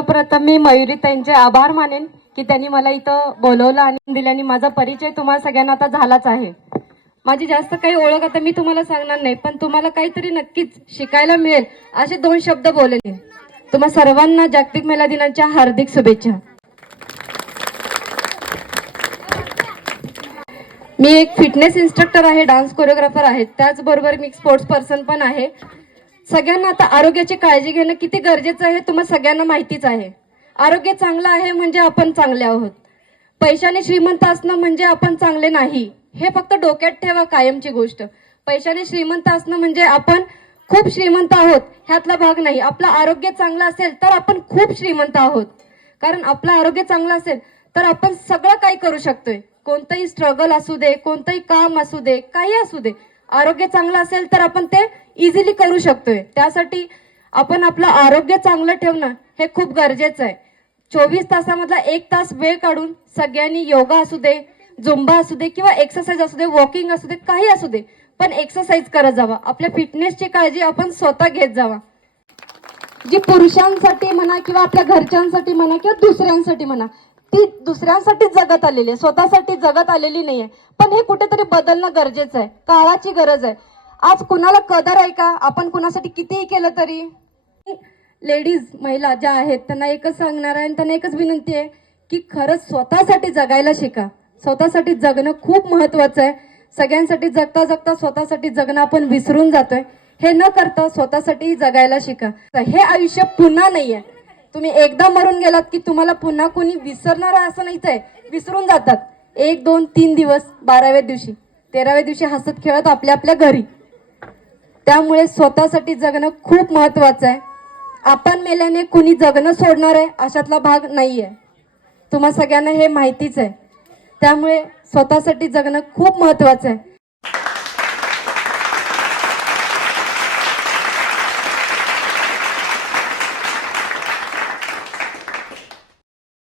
प्रथम मी मयुरीताईंचे आभार मानेन की त्यांनी मला इथं बोलवलं आणि दिल्याने माझा परिचय तुम्हाला सगळ्यांना आता झालाच आहे। माझी जास्त काही ओळख आता मी तुम्हाला सांगणार नाही, पण तुम्हाला काहीतरी नक्कीच शिकायला मिळेल असे 2 शब्द बोलेन। तुम्हा सर्वांना जागतिक महिला दिनाच्या हार्दिक शुभेच्छा। मी एक फिटनेस इन्स्ट्रक्टर आहे, डान्स कोरिओग्राफर आहे, त्याचबरोबर मी स्पोर्ट्स पर्सन पण आहे। सगळ्यांना आता आरोग्याची काळजी घेणं किती गरजेचं आहे तुम्हाला सगळ्यांना माहितीच आहे। आरोग्य चांगलं आहे म्हणजे आपण चांगले आहोत। पैशाने श्रीमंत असणं म्हणजे आपण चांगले नाही, हे फक्त डोक्यात ठेवा कायमची गोष्ट। पैशाने श्रीमंत असणं म्हणजे आपण खूप श्रीमंत आहोत ह्यातला भाग नाही। आपलं आरोग्य चांगलं असेल तर आपण खूप श्रीमंत आहोत, कारण आपलं आरोग्य चांगलं असेल तर आपण सगळं काही करू शकतोय। कोणतंही स्ट्रगल असू दे, कोणतंही काम असू दे, काही असू दे, आरोग्य चांगलं असेल तर आपण ते इझिली करू शकतोय। त्यासाठी आपण आपलं आरोग्य चांगलं ठेवणं हे खूप गरजेचं आहे। 24 तासामधला 1 तास वेळ काढून सगळ्यांनी योगा असू दे, झुंबा असू दे किंवा एक्सरसाइज असू दे, वॉकिंग असू दे, काही असू दे, पण एक्सरसाइज करत जावा। आपल्या फिटनेसची काळजी आपण स्वतः घेत जावा। जी पुरुषांसाठी म्हणा किंवा आपल्या घरच्यांसाठी म्हणा किंवा दुसऱ्यांसाठी म्हणा, ती दुसऱ्यांसाठी जगत आलेली आहे, स्वतःसाठी जगत आलेली नाहीये। पण हे कुठेतरी बदलणं गरजेचं आहे, काळाची गरज आहे। आज कुणाला कदर आहे का आपण कुणासाठी कितीही केलं तरी? लेडीज महिला ज्या आहेत त्यांना एकच सांगणार आहे आणि त्यांना एकच विनंती आहे की खरंच स्वतःसाठी जगायला शिका। स्वतःसाठी जगणं खूप महत्त्वाचं आहे। सगळ्यांसाठी जगता जगता स्वतःसाठी जगणं आपण विसरून जातोय। हे न करता स्वतःसाठी जगायला शिका। हे आयुष्य पुन्हा नाहीये। तुम्ही एकदा मरून गेलात की तुम्हाला पुन्हा कोणी विसरणार असं नाहीच आहे, विसरून जातात। 1 2 3 दिवस, 12व्या दिवशी 13व्या दिवशी हसत खेळत आपल्या आपल्या घरी। त्यामुळे स्वतःसाठी जगणं खूप महत्त्वाचं आहे। आपण मेल्याने कुणी जगणं सोडणार आहे अशातला भाग नाहीये, तुम्हा सगळ्यांना हे माहितीच आहे। त्यामुळे स्वतःसाठी जगणं खूप महत्त्वाचं आहे।